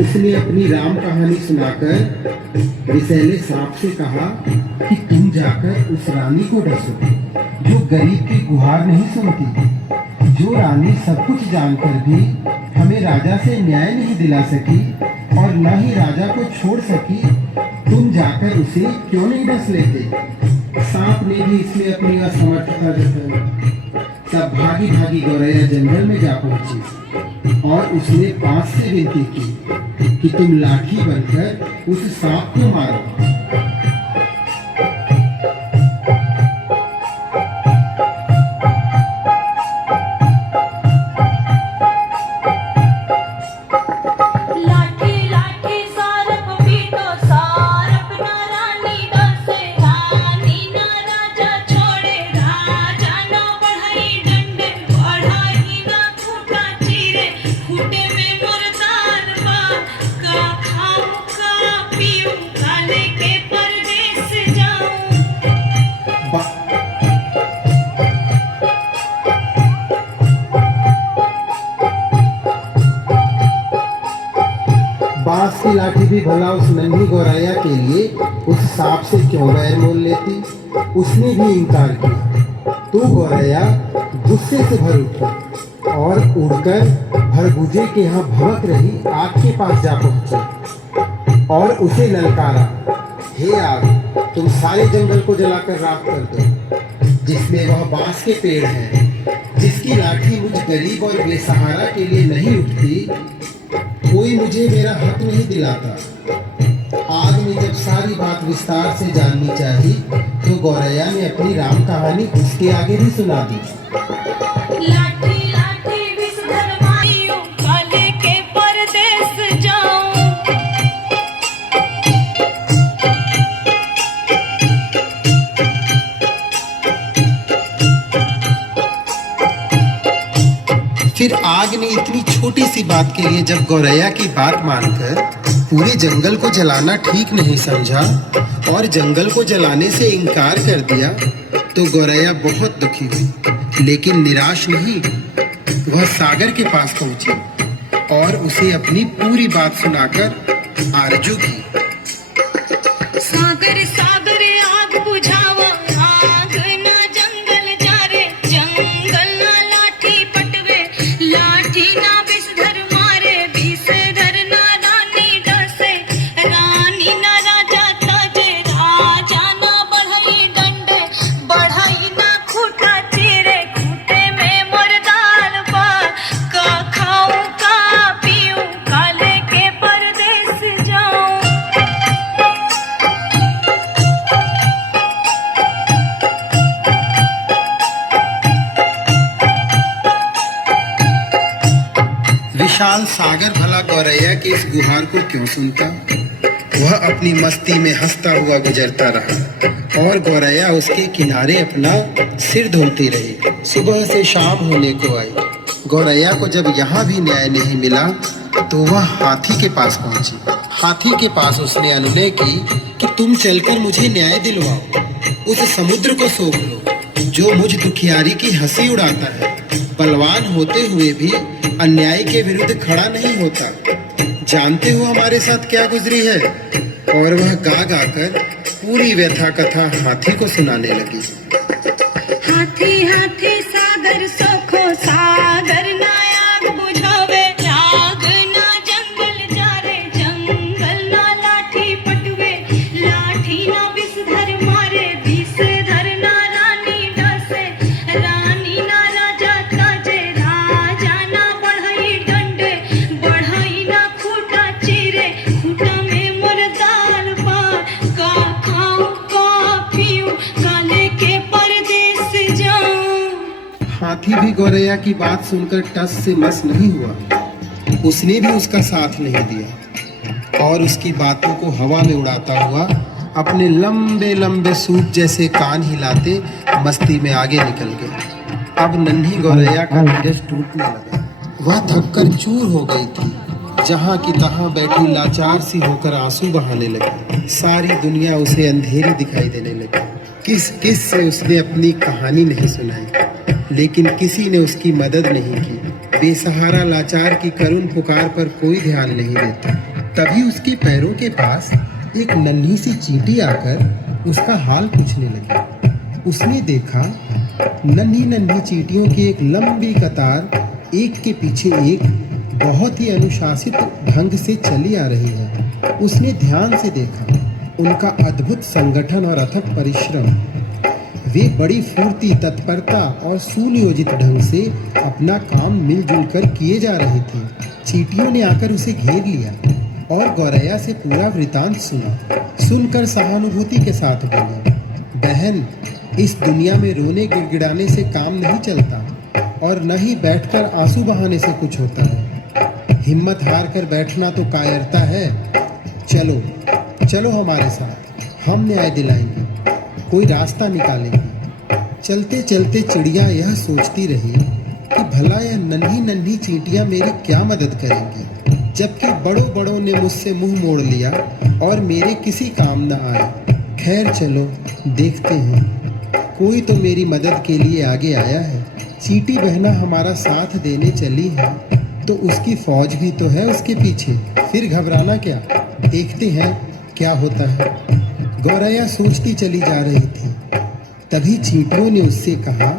उसने अपनी राम कहानी सुनाकर विषैले सांप से कहा कि तुम जाकर उस रानी को डसो जो गरीब की गुहार नहीं सुनती, जो रानी सब कुछ जानकर भी हमें राजा से न्याय नहीं दिला सकी और न ही राजा को छोड़ सकी। तुम जाकर उसे क्यों नहीं डस लेते? सांप ने भी इसमें अपनी असमर्थता जताई। तब भागी भागी गौरैया जंगल में जा पहुंची और उसने बांस से विनती की कि तुम लाठी बनकर उस सांप को मारो। बांस की लाठी भी भला उस नन्ही गौरैया के लिए उस सांप से क्यों बैर मोल लेती? उसने भी इनकार किया। तो गौरैया गुस्से से भर उठी और उड़कर भरगुजे के यहाँ भवक रही आग के पास जा पहुंची और उसे ललकारा, हे आग, तुम सारे जंगल को जलाकर राख कर दो। जिसमें वह बांस के पेड़ हैं, जिसकी लाठी मुझ गरीब और बेसहारा के लिए नहीं उठती, कोई मुझे मेरा हक नहीं दिलाता। आग ने जब सारी बात विस्तार से जाननी चाहिए तो गौरैया ने अपनी राम कहानी उसके आगे भी सुना दी। लाठी लाठी विषधर मारियो, काले के परदेस जाऊं। फिर आग ने इतनी छोटी सी बात के लिए जब गौरैया की बात मानकर पूरे जंगल को जलाना ठीक नहीं समझा और जंगल को जलाने से इनकार कर दिया तो गौरैया बहुत दुखी हुई, लेकिन निराश नहीं। वह सागर के पास पहुंची और उसे अपनी पूरी बात सुनाकर आरजू की। सागर सागर आग बुझावा, आग ना जंगल जा रे, जंगल ना लाठी पटवे, लाठी ना विषधर मारे, विषधर ना रानी डसे, रानी ना राजा ताजे, राजा ना बढ़ई डंडे, बढ़ई ना खूटा चीरे, खूटे में मुर्दाल बा, का खाऊं का पीऊं, काले के परदेस जाऊं। विशाल सागर भला गौरैया की इस गुहार को क्यों सुनता? वह अपनी मस्ती में हंसता हुआ गुजरता रहा और गौरैया उसके किनारे अपना सिर धुलती रही। सुबह से शाम होने को आई। गौरैया को जब यहाँ भी न्याय नहीं मिला तो वह हाथी के पास पहुंची। हाथी के पास उसने अनुनय की कि तुम चलकर मुझे न्याय दिलवाओ, उस समुद्र को सौंप लो जो मुझ दुखियारी की हंसी उड़ाता है, बलवान होते हुए भी अन्याय के विरुद्ध खड़ा नहीं होता। जानते हो हमारे साथ क्या गुजरी है? और वह गा गा कर पूरी व्यथा कथा हाथी को सुनाने लगी। हाथी हाथी सागर सोखो, सागर ना आग बुझावे, आग ना जंगल जा रे, जंगल ना लाठी पटवे, लाठी ना विषधर मारे, विषधर ना रानी डसे, रानी ना राजा ताजे, राजा ना बढ़ई डंडे, बढ़ई ना खूटा चीरे, खूटा में मुर्दाल बा, का खाऊं का पीऊं, काले के परदेस जाऊं। हाथी भी गौरैया की बात सुनकर टस से मस नहीं हुआ। उसने भी उसका साथ नहीं दिया और उसकी बातों को हवा में उड़ाता हुआ अपने लंबे लंबे सूट जैसे कान हिलाते मस्ती में आगे निकल गया। अब नन्ही गौरैया का धीरज टूटने लगा। वह थककर चूर हो गई थी। जहाँ की तहाँ बैठी लाचार सी होकर आंसू बहाने लगी। सारी दुनिया उसे अंधेरी दिखाई देने लगी। किस किस से उसने अपनी कहानी नहीं सुनाई, लेकिन किसी ने उसकी मदद नहीं की। बेसहारा लाचार की करुण पुकार पर कोई ध्यान नहीं देता। तभी उसके पैरों के पास एक नन्ही सी चींटी आकर उसका हाल पूछने लगी। उसने देखा नन्ही नन्ही चींटियों की एक लंबी कतार एक के पीछे एक बहुत ही अनुशासित ढंग से चली आ रही है। उसने ध्यान से देखा उनका अद्भुत संगठन और अथक परिश्रम। वे बड़ी फुर्ती, तत्परता और सुनियोजित ढंग से अपना काम मिलजुल कर किए जा रहे थे। चींटियों ने आकर उसे घेर लिया और गौरैया से पूरा वृतांत सुना। सुनकर सहानुभूति के साथ बोले, बहन, इस दुनिया में रोने गिड़गिड़ाने से काम नहीं चलता और न ही बैठकर आंसू बहाने से कुछ होता है। हिम्मत हार कर बैठना तो कायरता है। चलो चलो हमारे साथ, हम न्याय दिलाएंगे, कोई रास्ता निकालेंगे। चलते चलते चिड़िया यह सोचती रही कि भला यह नन्ही नन्ही चींटियां मेरी क्या मदद करेंगी, जबकि बड़ों बड़ों ने मुझसे मुंह मोड़ लिया और मेरे किसी काम न आए। खैर चलो देखते हैं, कोई तो मेरी मदद के लिए आगे आया है। चींटी बहना हमारा साथ देने चली है तो उसकी फौज भी तो है उसके पीछे, फिर घबराना क्या, देखते हैं क्या होता है। गौरैया सोचती चली जा रही थी। तभी चींटियों ने उससे कहा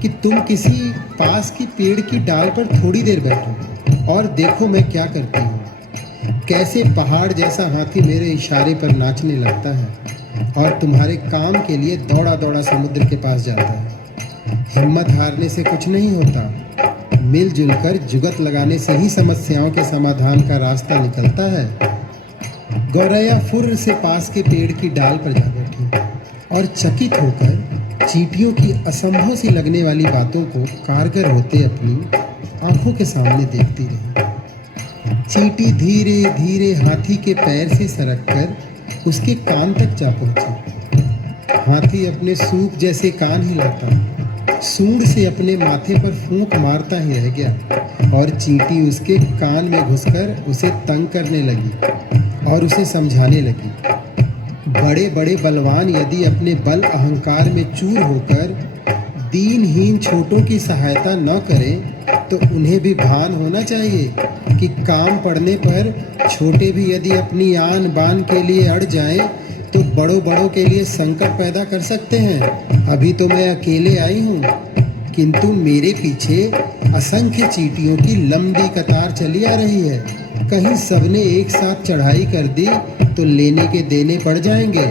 कि तुम किसी पास की पेड़ की डाल पर थोड़ी देर बैठो और देखो मैं क्या करती हूँ। कैसे पहाड़ जैसा हाथी मेरे इशारे पर नाचने लगता है और तुम्हारे काम के लिए दौड़ा दौड़ा समुद्र के पास जाता है। हिम्मत हारने से कुछ नहीं होता, मिलजुल कर जुगत लगाने से ही समस्याओं के समाधान का रास्ता निकलता है। गौरैया फुर्र से पास के पेड़ की डाल पर जा बैठी और चकित होकर चींटियों की असंभव सी लगने वाली बातों को कारगर होते अपनी आंखों के सामने देखती रही। चींटी धीरे धीरे हाथी के पैर से सरककर उसके कान तक जा पहुंची। हाथी अपने सूप जैसे कान हिलाता, सूंड से अपने माथे पर फूंक मारता ही रह गया और चींटी उसके कान में घुसकर उसे तंग करने लगी और उसे समझाने लगी। बड़े बड़े बलवान यदि अपने बल अहंकार में चूर होकर दीनहीन छोटों की सहायता न करें तो उन्हें भी भान होना चाहिए कि काम पड़ने पर छोटे भी यदि अपनी आन बान के लिए अड़ जाएं तो बड़ों बड़ों के लिए संकट पैदा कर सकते हैं। अभी तो मैं अकेले आई हूँ, किंतु मेरे पीछे असंख्य चींटियों की लंबी कतार चली आ रही है। कहीं सबने एक साथ चढ़ाई कर दी तो लेने के देने पड़ जाएंगे।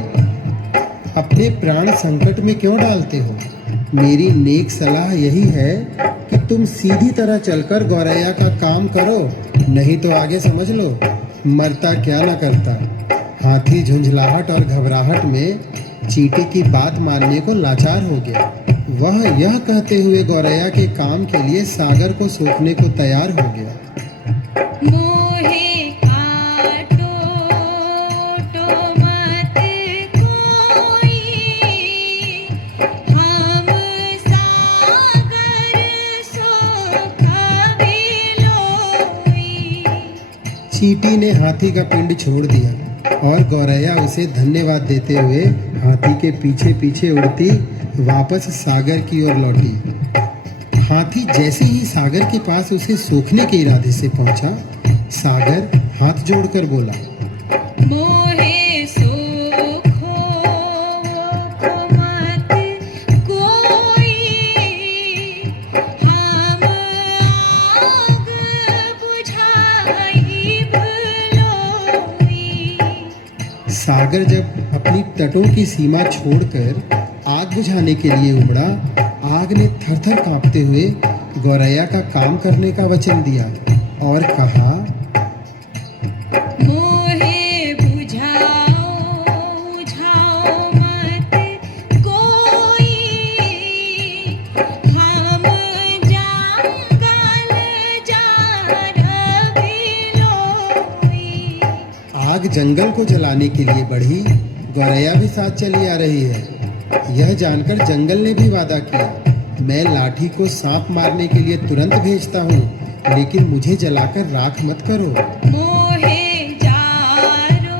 अपने प्राण संकट में क्यों डालते हो? मेरी नेक सलाह यही है कि तुम सीधी तरह चलकर गौरैया का काम करो, नहीं तो आगे समझ लो मरता क्या न करता। हाथी झुंझलाहट और घबराहट में चींटी की बात मानने को लाचार हो गया। वह यह कहते हुए गौरैया के काम के लिए सागर को सौंपने को तैयार हो गया। मोहे काटो तो मत कोई, हम सागर सुख बिलोई। चींटी ने हाथी का पिंड छोड़ दिया और गौरैया उसे धन्यवाद देते हुए हाथी के पीछे पीछे उड़ती वापस सागर की ओर लौटी। हाथी जैसे ही सागर के पास उसे सोखने के इरादे से पहुंचा, सागर हाथ जोड़कर बोला, मोहे सोखो मत कोई, हम आग बुझाई भलोई। सागर जब अपनी तटों की सीमा छोड़कर आग बुझाने के लिए उमड़ा, आग ने थरथर कांपते हुए गौरैया का काम करने का वचन दिया और कहा, मोहे बुझाओ मत कोई, हम जंगल जा बिलोई। आग जंगल को जलाने के लिए बढ़ी, गौरैया भी साथ चली आ रही है। यह जानकर जंगल ने भी वादा किया, मैं लाठी को सांप मारने के लिए तुरंत भेजता हूँ, लेकिन मुझे जलाकर राख मत करो। मोहे जारो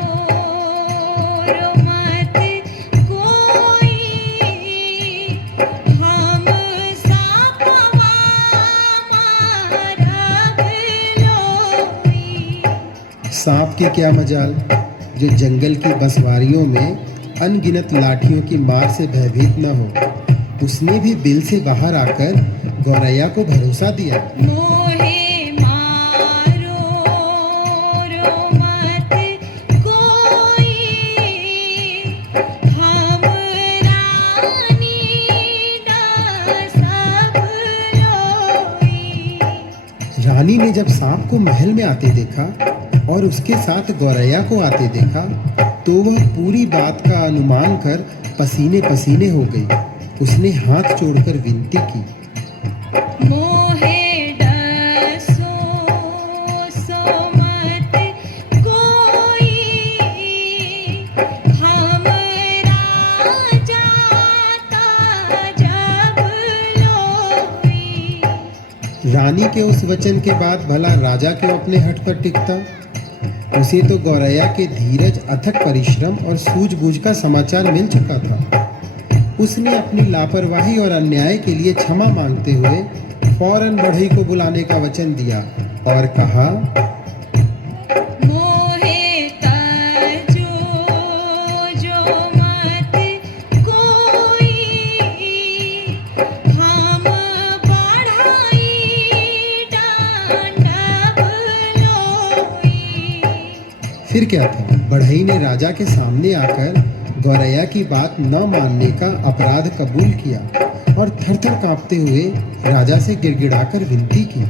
मत कोई, हम सांप मारब उसकी क्या मजाल जो जंगल की बंसवारियों में अनगिनत लाठियों की मार से भयभीत न हो। उसने भी बिल से बाहर आकर गौरैया को भरोसा दिया। मोहे मारो रो मत कोई, हम रानी दा सब लोई। रानी ने जब सांप को महल में आते देखा और उसके साथ गौरैया को आते देखा तो वह पूरी बात का अनुमान कर पसीने पसीने हो गई। उसने हाथ जोड़कर विनती की, मोहे डसो सो मत कोई, हम राजा ता जब लोई। रानी के उस वचन के बाद भला राजा क्यों अपने हट पर टिकता। उसे तो गौरैया के धीरज, अथक परिश्रम और सूझबूझ का समाचार मिल चुका था। उसने अपनी लापरवाही और अन्याय के लिए क्षमा मांगते हुए फौरन बढ़ई को बुलाने का वचन दिया और कहा, मोहे तजो जो मत कोई, हम बढ़ाई डांडब लोई। फिर क्या था, बढ़ई ने राजा के सामने आकर गौरैया की बात न मानने का अपराध कबूल किया और थर-थर कांपते हुए राजा से गिड़गिड़ाकर विनती की,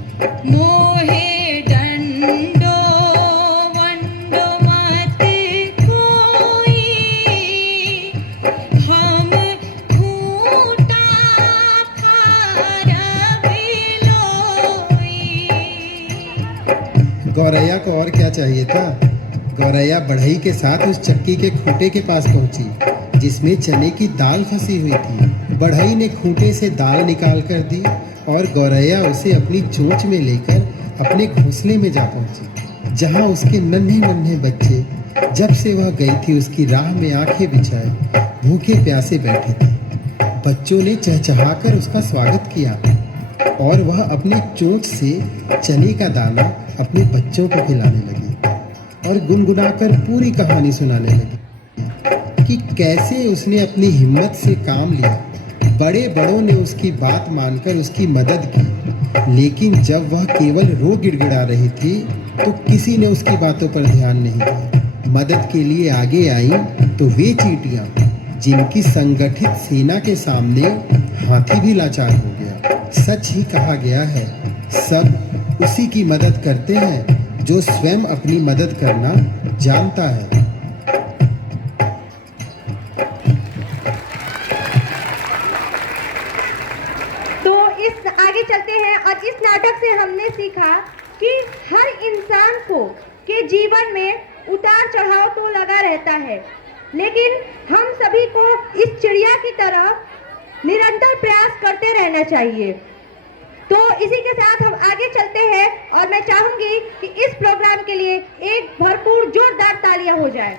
मोहे डंडो वंडो मत कोई, हम खूंटा फारब लोई। गौरैया को और क्या चाहिए था। गौरैया बढ़ई के साथ उस चक्की के खूंटे के पास पहुंची जिसमें चने की दाल फंसी हुई थी। बढ़ई ने खूंटे से दाल निकाल कर दी और गौरैया उसे अपनी चोंच में लेकर अपने घोंसले में जा पहुंची, जहां उसके नन्हे नन्हे बच्चे जब से वह गई थी उसकी राह में आंखें बिछाए भूखे प्यासे बैठे थे। बच्चों ने चहचहाकर उसका स्वागत किया और वह अपनी चोंच से चने का दाना अपने बच्चों को खिलाने लगी और गुनगुनाकर पूरी कहानी सुनाने लगी कि कैसे उसने अपनी हिम्मत से काम लिया। बड़े बड़ों ने उसकी बात मानकर उसकी मदद की, लेकिन जब वह केवल रो गिड़गिड़ा रही थी तो किसी ने उसकी बातों पर ध्यान नहीं दिया। मदद के लिए आगे आई तो वे चींटियां जिनकी संगठित सेना के सामने हाथी भी लाचार हो गया। सच ही कहा गया है, सब उसी की मदद करते हैं जो स्वयं अपनी मदद करना जानता है। तो इस आगे चलते हैं और इस नाटक से हमने सीखा कि हर इंसान को के जीवन में उतार चढ़ाव तो लगा रहता है, लेकिन हम सभी को इस चिड़िया की तरह निरंतर प्रयास करते रहना चाहिए। तो इसी के साथ हम आगे चलते हैं और मैं चाहूंगी कि इस प्रोग्राम के लिए एक भरपूर जोरदार तालियां हो जाए।